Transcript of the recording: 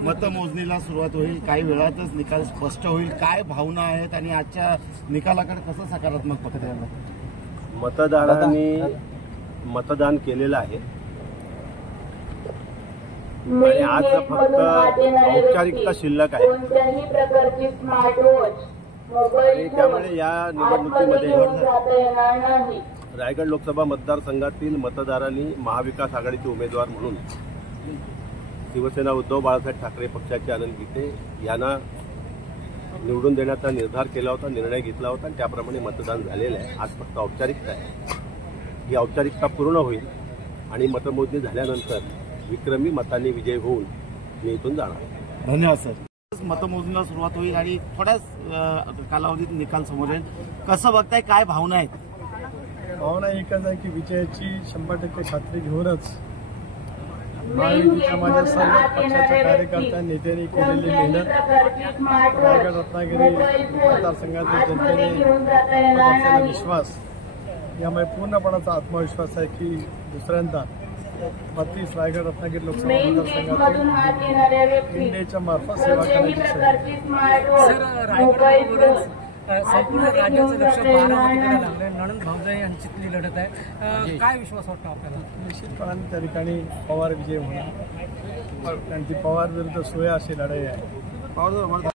मतमोजणीला सुरुवात होईल, काही वेळातच निकाल स्पष्ट होईल. काय भावना आहेत आणि आजच्या निकालाकडे कसं सकारात्मक पक्ष द्यायला? मतदारांनी मतदान केलेलं आहे आणि आज फक्त औपचारिकता शिल्लक आहे आणि त्यामुळे या निवडणुकीमध्ये रायगड लोकसभा मतदारसंघातील मतदारांनी महाविकास आघाडीचे उमेदवार म्हणून शिवसेना उद्धव बाळासाहेब ठाकरे पक्षाचे आनंद गीते यांना निवडून देण्याचा निर्धार केला होता, निर्णय घेतला होता आणि त्याप्रमाणे मतदान झालेलं आहे. आज फक्त औपचारिकता आहे. ही औपचारिकता पूर्ण होईल आणि मतमोजणी झाल्यानंतर विक्रमी मतांनी विजय होऊन मी इथून जाणार. धन्यवाद सर. मतमोजणीला सुरुवात होईल आणि थोड्याच कालावधीत निकाल समोर येईल. कसं बघताय, काय भावना आहेत? भावना एकच आहे की विजयाची 100% खात्री घेऊनच महायुतीच्या माझ्या सर्व पक्षाच्या कार्यकर्त्या नेत्यांनी केलेली मेहनत, रायगड रत्नागिरी मतदारसंघातील जनतेने विश्वास, यामुळे पूर्णपणाचा आत्मविश्वास आहे की दुसऱ्यांदा 32 रायगड रत्नागिरी लोकसभा मतदारसंघातून इंडियाच्या मार्फत सेवा करण्याची संपूर्ण राज्याचं लक्ष बारामतीकडे लागलंय. नणंद भाऊजाई यांची लढत आहे. काय विश्वास वाटतो आपल्याला? निश्चितपणाने त्या ठिकाणी पवार विजय होणार आणि ती पवार विरुद्ध सोया अशी लढाई आहे.